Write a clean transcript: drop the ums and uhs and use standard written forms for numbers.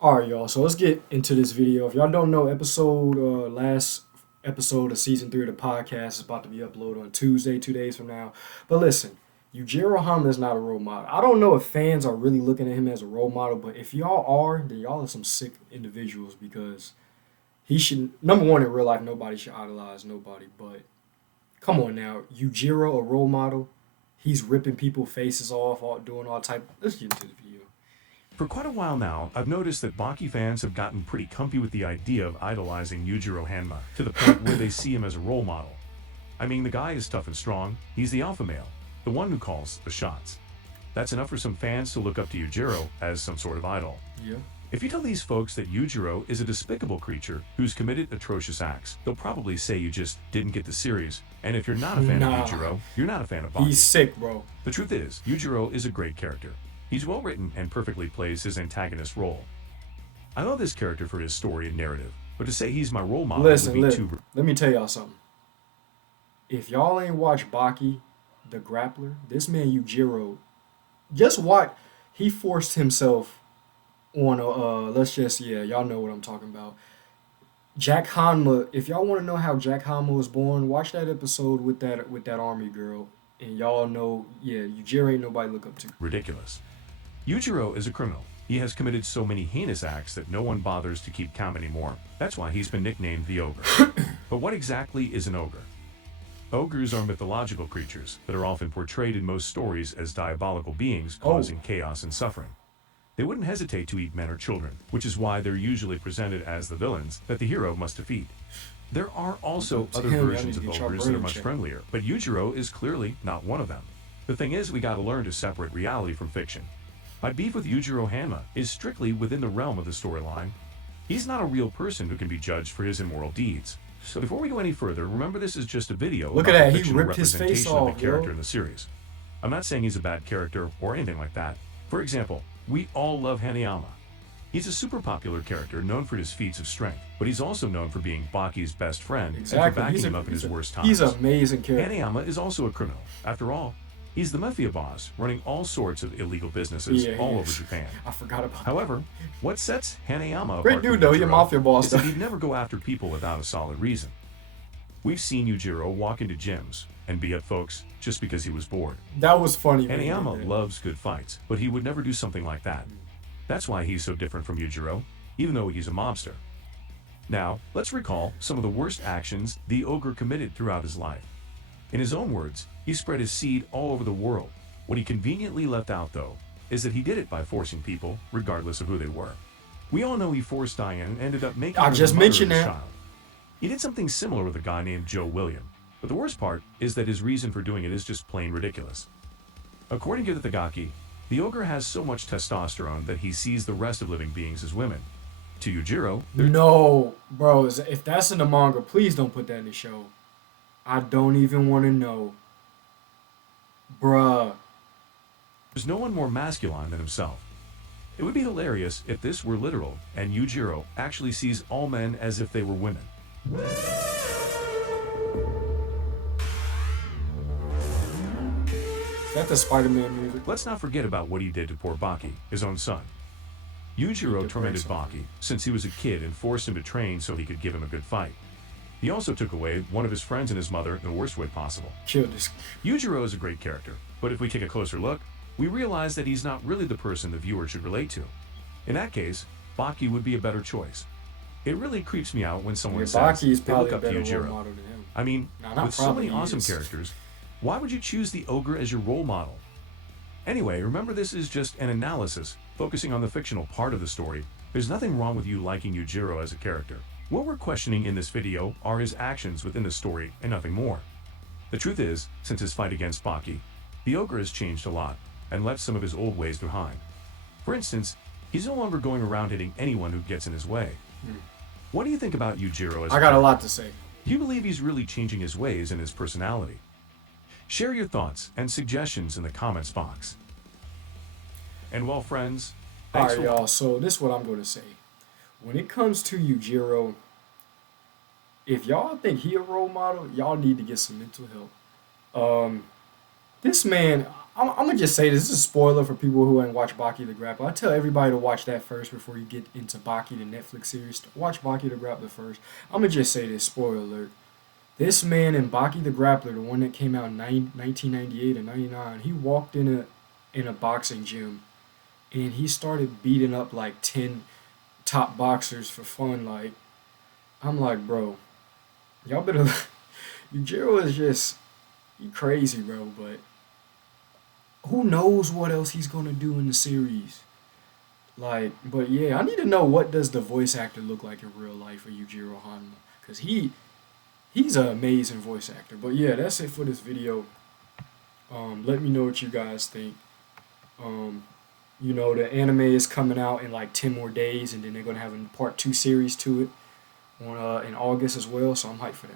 All right, y'all. So let's get into this video. If y'all don't know, last episode of season 3 of the podcast is about to be uploaded on Tuesday, 2 days from now. But listen, Yujiro Hanma is not a role model. I don't know if fans are really looking at him as a role model, but if y'all are, then y'all are some sick individuals because he should. Number one, in real life, nobody should idolize nobody. But come on now, Yujiro, a role model. He's ripping people faces off, doing all type. Let's get into the video. For quite a while now, I've noticed that Baki fans have gotten pretty comfy with the idea of idolizing Yujiro Hanma, to the point where they see him as a role model. I mean, the guy is tough and strong, he's the alpha male, the one who calls the shots. That's enough for some fans to look up to Yujiro as some sort of idol. Yeah. If you tell these folks that Yujiro is a despicable creature who's committed atrocious acts, they'll probably say you just didn't get the series, and if you're not a fan Nah. of Yujiro, you're not a fan of Baki. He's sick, bro. The truth is, Yujiro is a great character. He's well written and perfectly plays his antagonist role. I love this character for his story and narrative, but to say he's my role model would be too... Let me tell y'all something. If y'all ain't watched Baki, the grappler, this man Yujiro, just watch. He forced himself on a. Y'all know what I'm talking about. Jack Hanma. If y'all want to know how Jack Hanma was born, watch that episode with that army girl, and y'all know. Yeah, Yujiro ain't nobody to look up to. ridiculous. Yujiro is a criminal. He has committed so many heinous acts that no one bothers to keep count anymore. That's why he's been nicknamed the Ogre. But what exactly is an ogre? Ogres are mythological creatures that are often portrayed in most stories as diabolical beings causing chaos and suffering. They wouldn't hesitate to eat men or children, which is why they're usually presented as the villains that the hero must defeat. There are also other versions of ogres that are much friendlier, but Yujiro is clearly not one of them. The thing is, we gotta learn to separate reality from fiction. My beef with Yujiro Hanma is strictly within the realm of the storyline. He's not a real person who can be judged for his immoral deeds. So before we go any further, remember this is just a video Look about at that, the he fictional ripped his face representation of off, the character yo. in the series. I'm not saying he's a bad character or anything like that. For example, we all love Hanayama. He's a super popular character known for his feats of strength, but he's also known for being Baki's best friend and for backing him up in his worst times. He's an amazing character. Hanayama is also a criminal. After all, he's the mafia boss, running all sorts of illegal businesses all over Japan. I forgot about that. However, what sets Hanayama Great apart dude from though, he's a Yujiro mafia boss is that though. he'd never go after people without a solid reason. We've seen Yujiro walk into gyms and beat up folks just because he was bored. That was funny. when he did Hanayama that. loves good fights, but he would never do something like that. That's why he's so different from Yujiro, even though he's a mobster. Now, let's recall some of the worst actions the ogre committed throughout his life. In his own words, he spread his seed all over the world. What he conveniently left out, though, is that he did it by forcing people, regardless of who they were. We all know he forced Diane and ended up making I her just the mother mentioned of his that. child. He did something similar with a guy named Joe William, but the worst part is that his reason for doing it is just plain ridiculous. According to the Thagaki, the ogre has so much testosterone that he sees the rest of living beings as women. To Yujiro, No, bro. If that's in the manga, please don't put that in the show. I don't even want to know, bruh. there's no one more masculine than himself. It would be hilarious if this were literal and Yujiro actually sees all men as if they were women. Is that the Spider-Man music? Let's not forget about what he did to poor Baki, his own son. Yujiro tormented Baki since he was a kid and forced him to train so he could give him a good fight. He also took away one of his friends and his mother in the worst way possible. Kill this. Yujiro is a great character, but if we take a closer look, we realize that he's not really the person the viewer should relate to. In that case, Baki would be a better choice. It really creeps me out when someone says Baki is they look probably a up to better role Yujiro. model than him. I mean, No, not with so probably, many he awesome is. characters, why would you choose the ogre as your role model? Anyway, remember this is just an analysis, focusing on the fictional part of the story. There's nothing wrong with you liking Yujiro as a character. What we're questioning in this video are his actions within the story and nothing more. The truth is, since his fight against Baki, the ogre has changed a lot and left some of his old ways behind. For instance, he's no longer going around hitting anyone who gets in his way. What do you think about Yujiro as I got a lot to say. do you believe he's really changing his ways and his personality? Share your thoughts and suggestions in the comments box. And well, friends, All thanks right, for y'all. So this is what I'm going to say. When it comes to Yujiro, if y'all think he a role model, y'all need to get some mental help. This man, I'm gonna just say this is a spoiler for people who ain't watched Baki the Grappler. I tell everybody to watch that first before you get into Baki the Netflix series. Watch Baki the Grappler first. I'm gonna just say this, spoiler alert. This man in Baki the Grappler, the one that came out in 1998 and 99, he walked in a boxing gym and he started beating up like 10 top boxers for fun. Like, I'm like, bro, y'all better. Yujiro is just, he crazy, bro, but who knows what else he's gonna do in the series. Like, but yeah, I need to know what does the voice actor look like in real life for Yujiro Hanma, cause he's an amazing voice actor. But yeah, that's it for this video. Let me know what you guys think. Um, the anime is coming out in like 10 more days, and then they're gonna have a part 2 series to it on in August as well. So I'm hyped for that.